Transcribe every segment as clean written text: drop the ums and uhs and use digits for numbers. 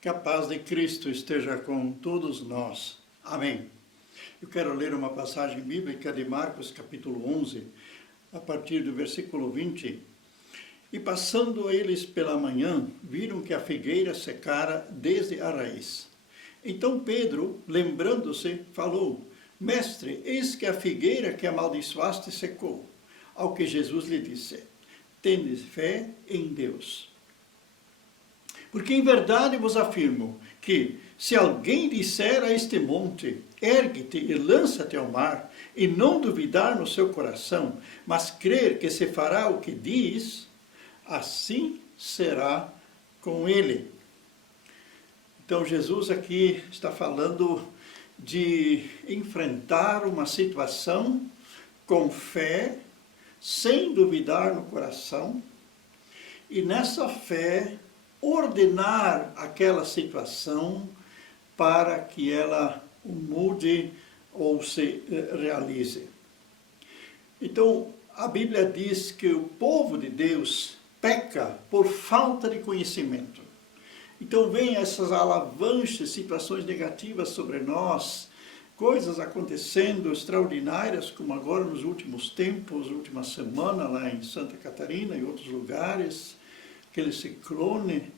Que a paz de Cristo esteja com todos nós. Amém. Eu quero ler uma passagem bíblica de Marcos, capítulo 11, a partir do versículo 20. E passando eles pela manhã, viram que a figueira secara desde a raiz. Então Pedro, lembrando-se, falou: Mestre, eis que a figueira que amaldiçoaste secou. Ao que Jesus lhe disse: Tendes fé em Deus. Porque em verdade vos afirmo que, se alguém disser a este monte, ergue-te e lança-te ao mar, e não duvidar no seu coração, mas crer que se fará o que diz, assim será com ele. Então Jesus aqui está falando de enfrentar uma situação com fé, sem duvidar no coração, e nessa fé ordenar aquela situação para que ela mude ou se realize. Então, a Bíblia diz que o povo de Deus peca por falta de conhecimento. Então, vem essas alavanches, situações negativas sobre nós, coisas acontecendo extraordinárias, como agora nos últimos tempos, última semana lá em Santa Catarina e outros lugares, aquele ciclone,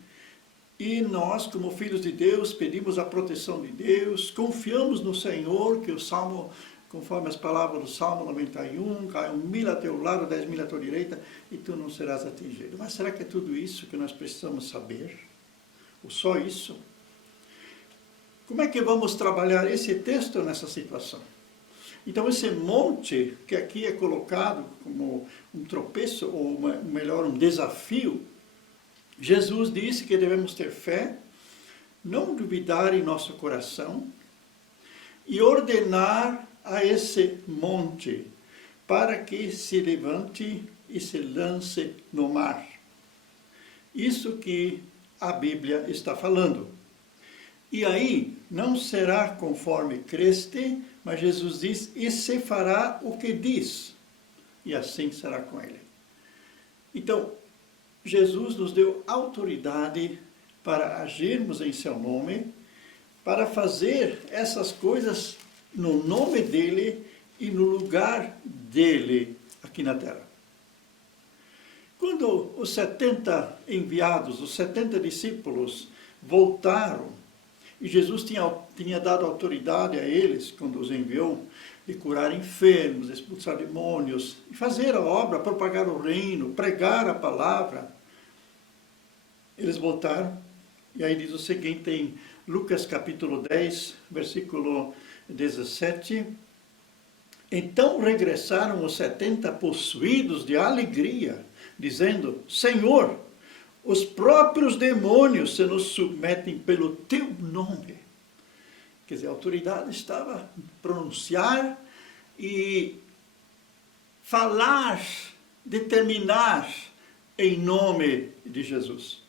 e nós, como filhos de Deus, pedimos a proteção de Deus, confiamos no Senhor, que o Salmo, conforme as palavras do Salmo 91, cai 1.000 a teu lado, 10.000 à tua direita, e tu não serás atingido. Mas será que é tudo isso que nós precisamos saber? Ou só isso? Como é que vamos trabalhar esse texto nessa situação? Então, esse monte que aqui é colocado como um tropeço, ou melhor, um desafio, Jesus disse que devemos ter fé, não duvidar em nosso coração e ordenar a esse monte para que se levante e se lance no mar. Isso que a Bíblia está falando. E aí, não será conforme creste, mas Jesus diz, e se fará o que diz, e assim será com ele. Então, Jesus nos deu autoridade para agirmos em seu nome, para fazer essas coisas no nome dele e no lugar dele aqui na terra. Quando os 70 enviados, os 70 discípulos voltaram, e Jesus tinha dado autoridade a eles, quando os enviou, de curar enfermos, expulsar demônios, e fazer a obra, propagar o reino, pregar a palavra. Eles voltaram, e aí diz o seguinte em Lucas capítulo 10, versículo 17. Então regressaram os 70 possuídos de alegria, dizendo: Senhor, os próprios demônios se nos submetem pelo teu nome. Quer dizer, a autoridade estava a pronunciar e falar, determinar em nome de Jesus.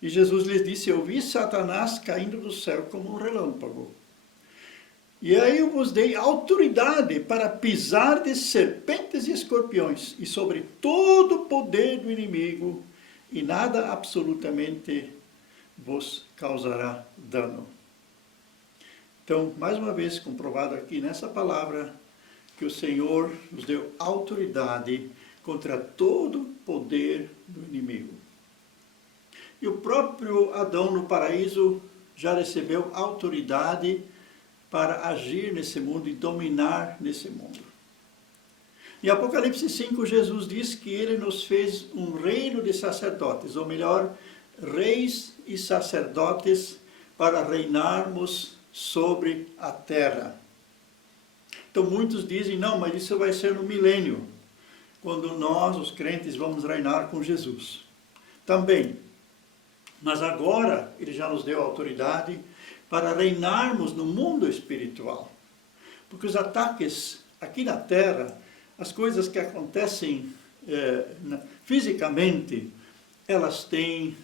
E Jesus lhes disse: eu vi Satanás caindo do céu como um relâmpago. E aí eu vos dei autoridade para pisar de serpentes e escorpiões, e sobre todo o poder do inimigo, e nada absolutamente vos causará dano. Então, mais uma vez, comprovado aqui nessa palavra, que o Senhor nos deu autoridade contra todo o poder do inimigo. E o próprio Adão no paraíso já recebeu autoridade para agir nesse mundo e dominar nesse mundo. Em Apocalipse 5, Jesus diz que ele nos fez um reino de sacerdotes, ou melhor, reis e sacerdotes, para reinarmos sobre a terra. Então muitos dizem: não, mas isso vai ser no milênio, quando nós, os crentes, vamos reinar com Jesus. Também. Mas agora ele já nos deu autoridade para reinarmos no mundo espiritual. Porque os ataques aqui na terra, as coisas que acontecem fisicamente, elas têm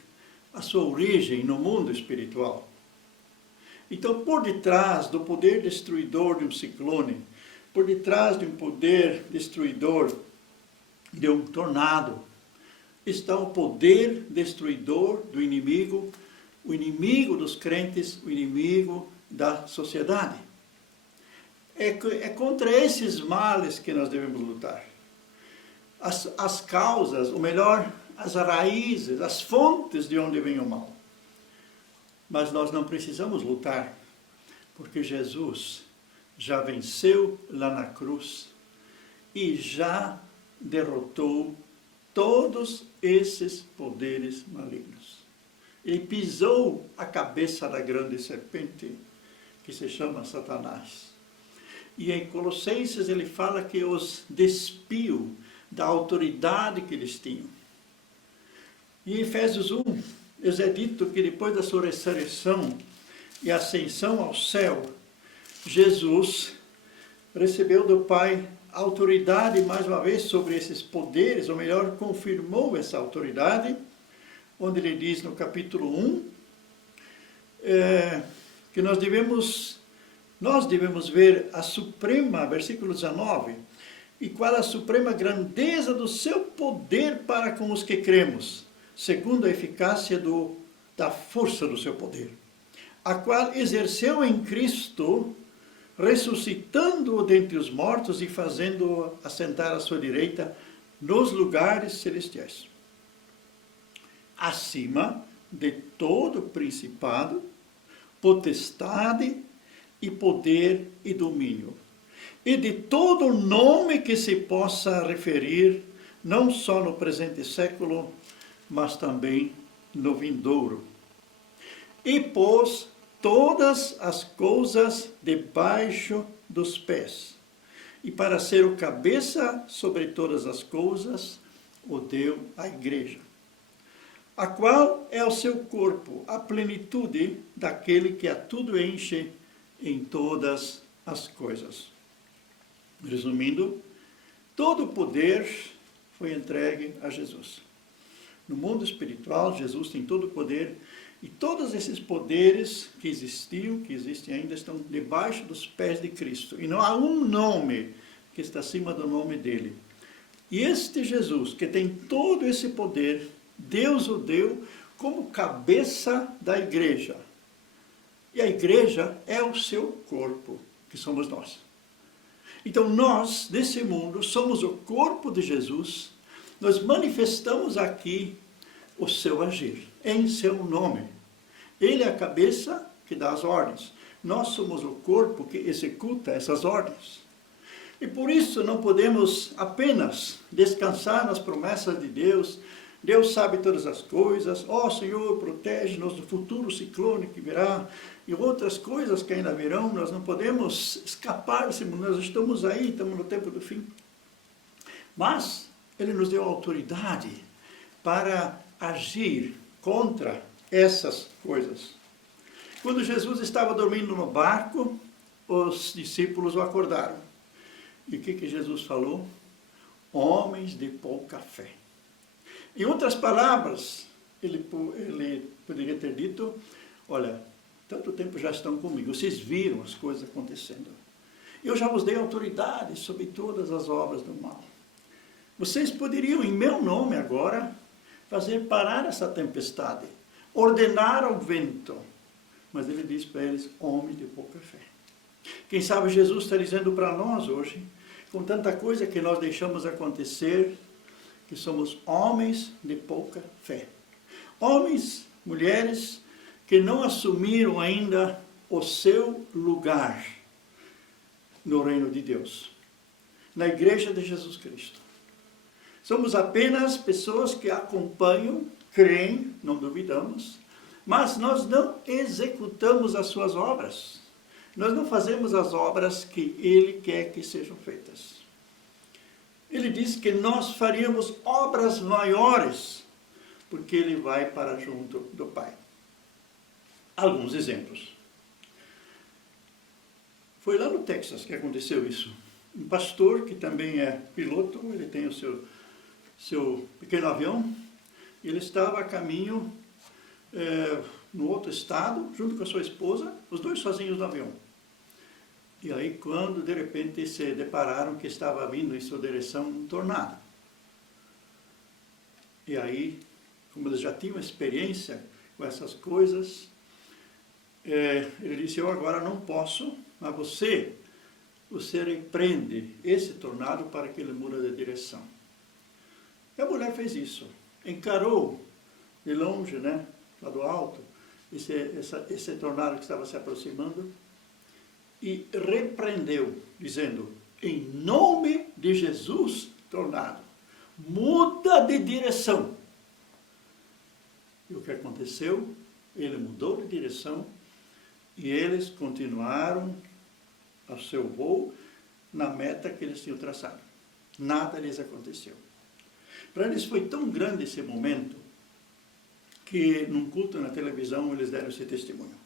a sua origem no mundo espiritual. Então, por detrás do poder destruidor de um ciclone, por detrás de um poder destruidor de um tornado, está o poder destruidor do inimigo o inimigo dos crentes, o inimigo da sociedade. É contra esses males que nós devemos lutar. As causas, ou melhor, as raízes, as fontes de onde vem o mal. Mas nós não precisamos lutar, porque Jesus já venceu lá na cruz e já derrotou todos esses poderes malignos. Ele pisou a cabeça da grande serpente, que se chama Satanás. E em Colossenses ele fala que os despiu da autoridade que eles tinham. E em Efésios 1, é dito que depois da sua ressurreição e ascensão ao céu, Jesus recebeu do Pai autoridade, mais uma vez, sobre esses poderes, ou melhor, confirmou essa autoridade, onde ele diz no capítulo 1, que nós devemos ver a suprema, versículo 19, e qual a suprema grandeza do seu poder para com os que cremos, segundo a eficácia da força do seu poder, a qual exerceu em Cristo, ressuscitando-o dentre os mortos e fazendo-o assentar à sua direita nos lugares celestiais, acima de todo principado, potestade e poder e domínio, e de todo nome que se possa referir, não só no presente século, mas também no vindouro. E pôs todas as coisas debaixo dos pés, e para ser o cabeça sobre todas as coisas, o deu à igreja, a qual é o seu corpo, a plenitude daquele que a tudo enche em todas as coisas. Resumindo, todo o poder foi entregue a Jesus. No mundo espiritual, Jesus tem todo o poder, e todos esses poderes que existiam, que existem ainda, estão debaixo dos pés de Cristo. E não há um nome que está acima do nome dele. E este Jesus, que tem todo esse poder, Deus o deu como cabeça da igreja. E a igreja é o seu corpo, que somos nós. Então nós, desse mundo, somos o corpo de Jesus. Nós manifestamos aqui o seu agir, em seu nome. Ele é a cabeça que dá as ordens. Nós somos o corpo que executa essas ordens. E por isso não podemos apenas descansar nas promessas de Deus. Deus sabe todas as coisas. Ó Senhor, protege-nos do futuro ciclone que virá. E outras coisas que ainda virão. Nós não podemos escapar desse mundo. Nós estamos aí, estamos no tempo do fim. Mas Ele nos deu autoridade para agir contra essas coisas. Quando Jesus estava dormindo no barco, os discípulos o acordaram. E o que Jesus falou? Homens de pouca fé. Em outras palavras, ele poderia ter dito, olha, tanto tempo já estão comigo, vocês viram as coisas acontecendo. Eu já vos dei autoridade sobre todas as obras do mal. Vocês poderiam, em meu nome agora, fazer parar essa tempestade, ordenar ao vento. Mas ele diz para eles, homens de pouca fé. Quem sabe Jesus está dizendo para nós hoje, com tanta coisa que nós deixamos acontecer, que somos homens de pouca fé. Homens, mulheres, que não assumiram ainda o seu lugar no reino de Deus, na igreja de Jesus Cristo. Somos apenas pessoas que acompanham, creem, não duvidamos, mas nós não executamos as suas obras. Nós não fazemos as obras que Ele quer que sejam feitas. Ele diz que nós faríamos obras maiores, porque Ele vai para junto do Pai. Alguns exemplos. Foi lá no Texas que aconteceu isso. Um pastor, que também é piloto, ele tem o seu pequeno avião, ele estava a caminho no outro estado, junto com a sua esposa, os dois sozinhos no avião. E aí, quando de repente se depararam que estava vindo em sua direção um tornado. E aí, como eles já tinham experiência com essas coisas. Ele disse, eu agora não posso, mas você repreende esse tornado para que ele mude de direção. E a mulher fez isso, encarou de longe, né, lá do alto, esse tornado que estava se aproximando, e repreendeu, dizendo, em nome de Jesus, tornado, muda de direção. E o que aconteceu? Ele mudou de direção e eles continuaram o seu voo na meta que eles tinham traçado. Nada lhes aconteceu. Para eles foi tão grande esse momento que num culto na televisão eles deram esse testemunho.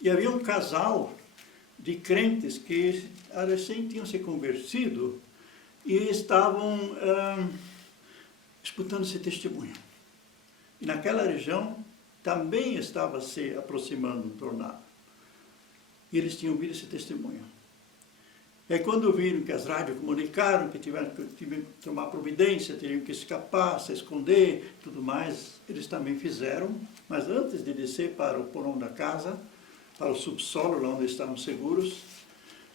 E havia um casal de crentes que recém tinham se convertido e estavam escutando esse testemunho. E naquela região também estava se aproximando um tornado. E eles tinham ouvido esse testemunho. E aí quando viram que as rádios comunicaram que tiveram que tomar providência, teriam que escapar, se esconder, tudo mais, eles também fizeram. Mas antes de descer para o porão da casa, para o subsolo, lá onde estavam seguros,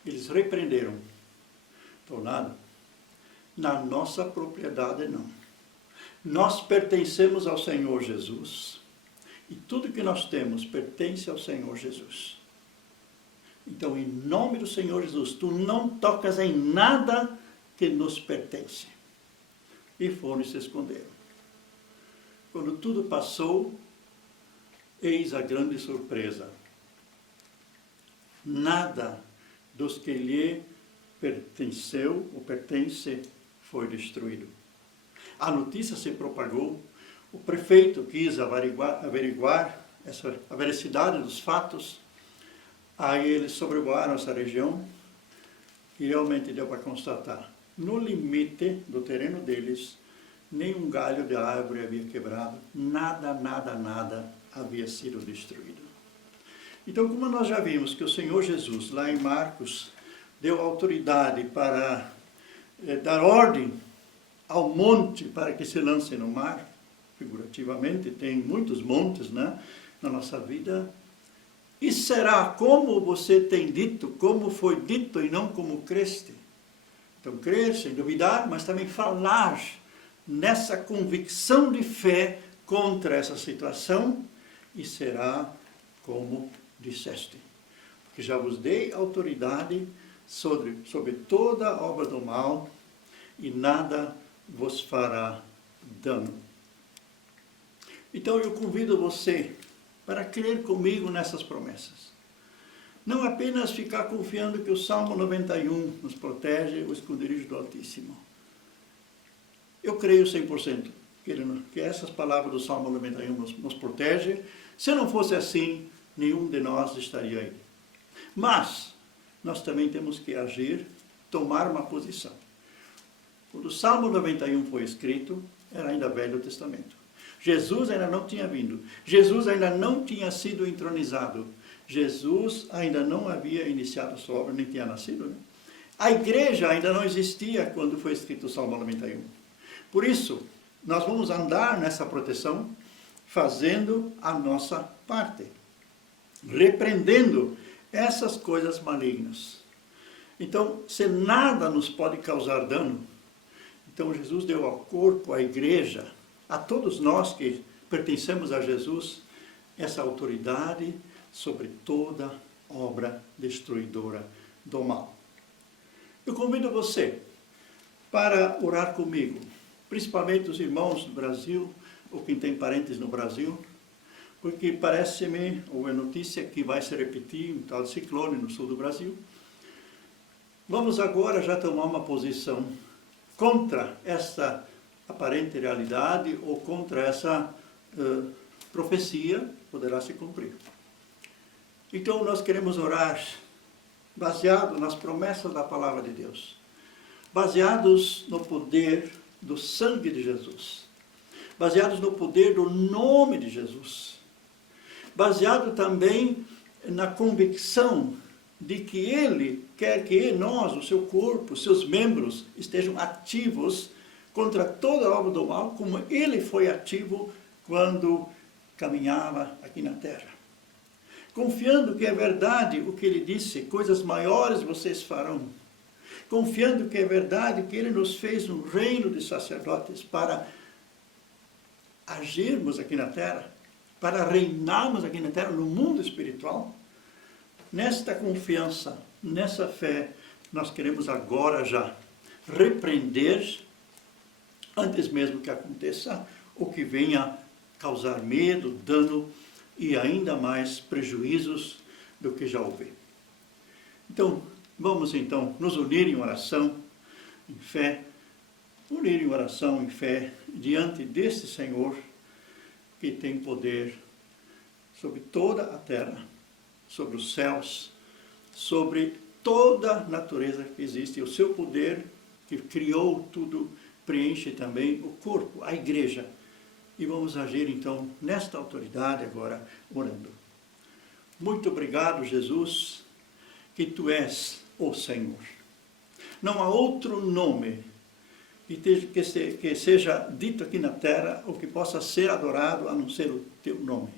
eles repreenderam. Tornado, na nossa propriedade não. Nós pertencemos ao Senhor Jesus. E tudo que nós temos pertence ao Senhor Jesus. Então, em nome do Senhor Jesus, tu não tocas em nada que nos pertence. E foram e se esconderam. Quando tudo passou, eis a grande surpresa. Nada dos que lhe pertenceu ou pertence foi destruído. A notícia se propagou, o prefeito quis averiguar a veracidade dos fatos, aí eles sobrevoaram essa região e realmente deu para constatar, no limite do terreno deles, nenhum galho de árvore havia quebrado, nada havia sido destruído. Então, como nós já vimos que o Senhor Jesus, lá em Marcos, deu autoridade para dar ordem ao monte para que se lance no mar, figurativamente, tem muitos montes, né, na nossa vida, e será como você tem dito, como foi dito e não como creste. Então, crer sem duvidar, mas também falar nessa convicção de fé contra essa situação, e será como disseste. Porque já vos dei autoridade sobre toda a obra do mal, e nada vos fará dano. Então eu convido você para crer comigo nessas promessas. Não apenas ficar confiando que o Salmo 91 nos protege, o esconderijo do Altíssimo. Eu creio 100% que essas palavras do Salmo 91 nos protegem. Se não fosse assim, nenhum de nós estaria aí. Mas nós também temos que agir, tomar uma posição. Quando o Salmo 91 foi escrito, era ainda Velho Testamento. Jesus ainda não tinha vindo. Jesus ainda não tinha sido entronizado. Jesus ainda não havia iniciado a sua obra, nem tinha nascido, né? A igreja ainda não existia quando foi escrito o Salmo 91. Por isso, nós vamos andar nessa proteção, fazendo a nossa parte. Repreendendo essas coisas malignas. Então, se nada nos pode causar dano, então Jesus deu ao corpo, à igreja, a todos nós que pertencemos a Jesus, essa autoridade sobre toda obra destruidora do mal. Eu convido você para orar comigo, principalmente os irmãos do Brasil, ou quem tem parentes no Brasil, porque parece-me, ou é notícia que vai se repetir um tal de ciclone no sul do Brasil. Vamos agora já tomar uma posição contra essa aparente realidade ou contra essa profecia, poderá se cumprir. Então nós queremos orar baseado nas promessas da palavra de Deus, baseados no poder do sangue de Jesus, baseados no poder do nome de Jesus, baseado também na convicção de que Ele quer que nós, o seu corpo, os seus membros, estejam ativos contra toda a obra do mal, como Ele foi ativo quando caminhava aqui na terra. Confiando que é verdade o que ele disse, coisas maiores vocês farão. Confiando que é verdade que ele nos fez um reino de sacerdotes para agirmos aqui na terra, para reinarmos aqui na terra, no mundo espiritual. Nesta confiança, nessa fé, nós queremos agora já repreender, antes mesmo que aconteça, o que venha causar medo, dano e ainda mais prejuízos do que já houve. Então, vamos então nos unir em oração, em fé, unir em oração, em fé, diante deste Senhor, que tem poder sobre toda a terra, sobre os céus, sobre toda a natureza que existe. O seu poder, que criou tudo, preenche também o corpo, a igreja. E vamos agir então nesta autoridade agora, orando. Muito obrigado, Jesus, que tu és o Senhor. Não há outro nome que seja dito aqui na terra ou que possa ser adorado a não ser o teu nome.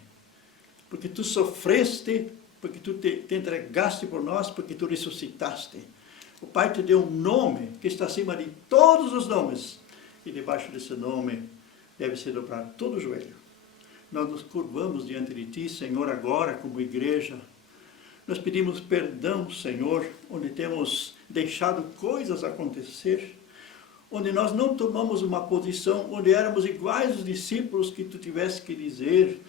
Porque tu sofreste, porque tu te entregaste por nós, porque tu ressuscitaste. O Pai te deu um nome que está acima de todos os nomes. E debaixo desse nome deve ser dobrado todo o joelho. Nós nos curvamos diante de ti, Senhor, agora como igreja. Nós pedimos perdão, Senhor, onde temos deixado coisas acontecer, onde nós não tomamos uma posição, onde éramos iguais aos discípulos que tu tivesse que dizer,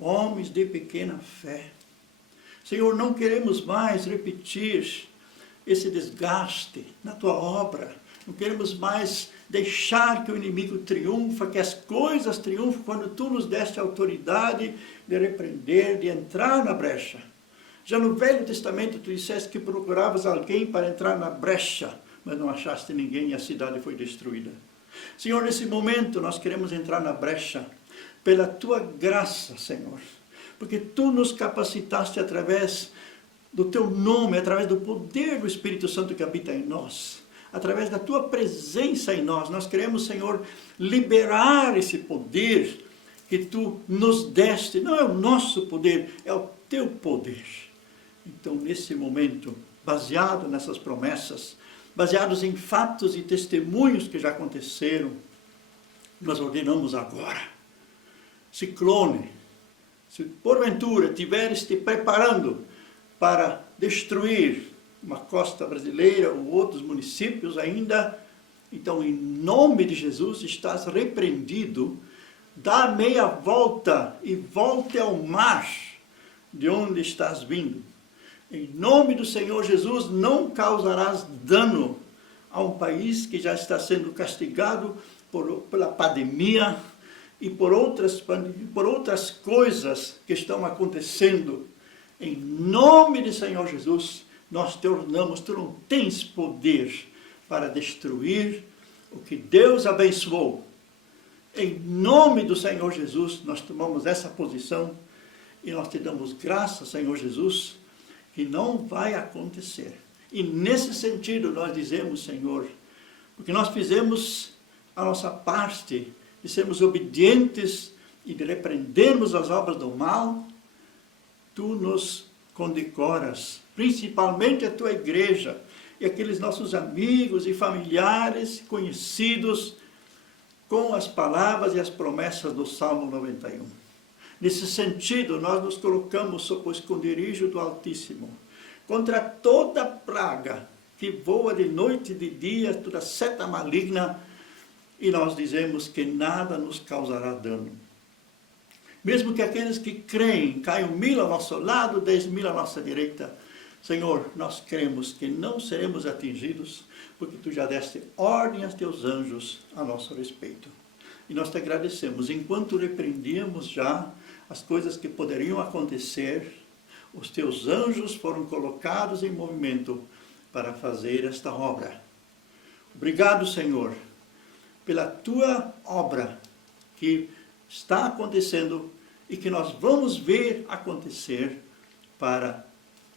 homens de pequena fé. Senhor, não queremos mais repetir esse desgaste na tua obra. Não queremos mais deixar que o inimigo triunfa, que as coisas triunfem quando tu nos deste a autoridade de repreender, de entrar na brecha. Já no Velho Testamento tu disseste que procuravas alguém para entrar na brecha, mas não achaste ninguém e a cidade foi destruída. Senhor, nesse momento nós queremos entrar na brecha pela tua graça, Senhor, porque tu nos capacitaste através do teu nome, através do poder do Espírito Santo que habita em nós. Através da tua presença em nós, nós queremos, Senhor, liberar esse poder que tu nos deste. Não é o nosso poder, é o teu poder. Então, nesse momento, baseado nessas promessas, baseados em fatos e testemunhos que já aconteceram, nós ordenamos agora, ciclone, se porventura tiveres te preparando para destruir uma costa brasileira ou outros municípios ainda, então em nome de Jesus estás repreendido, dá meia volta e volte ao mar de onde estás vindo. Em nome do Senhor Jesus não causarás dano a um país que já está sendo castigado pela pandemia e por outras coisas que estão acontecendo. Em nome do Senhor Jesus, nós te ordenamos, tu não tens poder para destruir o que Deus abençoou. Em nome do Senhor Jesus, nós tomamos essa posição e nós te damos graça, Senhor Jesus, que não vai acontecer. E nesse sentido nós dizemos, Senhor, porque nós fizemos a nossa parte de sermos obedientes e de repreendermos as obras do mal, tu nos condecoras, principalmente a tua igreja e aqueles nossos amigos e familiares conhecidos com as palavras e as promessas do Salmo 91. Nesse sentido, nós nos colocamos sob o esconderijo do Altíssimo, contra toda praga que voa de noite e de dia, toda seta maligna, e nós dizemos que nada nos causará dano. Mesmo que aqueles que creem caiam 1000 ao nosso lado, 10.000 à nossa direita, Senhor, nós cremos que não seremos atingidos, porque tu já deste ordem aos teus anjos a nosso respeito. E nós te agradecemos, enquanto repreendíamos já as coisas que poderiam acontecer, os teus anjos foram colocados em movimento para fazer esta obra. Obrigado, Senhor, pela tua obra que está acontecendo e que nós vamos ver acontecer para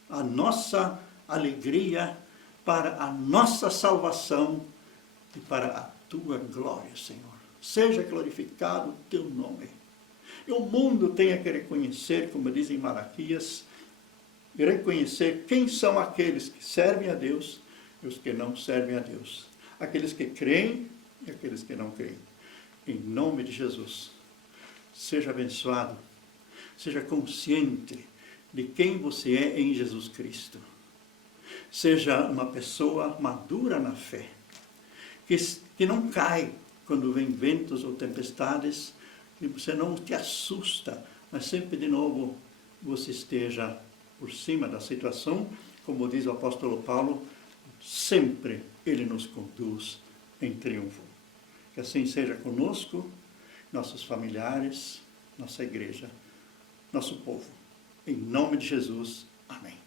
a nossa alegria, para a nossa salvação e para a tua glória, Senhor. Seja glorificado o teu nome. E o mundo tem que reconhecer, como diz em Malaquias, reconhecer quem são aqueles que servem a Deus e os que não servem a Deus. Aqueles que creem e aqueles que não creem. Em nome de Jesus, seja abençoado, seja consciente de quem você é em Jesus Cristo. Seja uma pessoa madura na fé, que não cai quando vem ventos ou tempestades, que você não te assusta, mas sempre de novo você esteja por cima da situação, como diz o apóstolo Paulo, sempre ele nos conduz em triunfo. Que assim seja conosco, nossos familiares, nossa igreja, nosso povo. Em nome de Jesus, amém.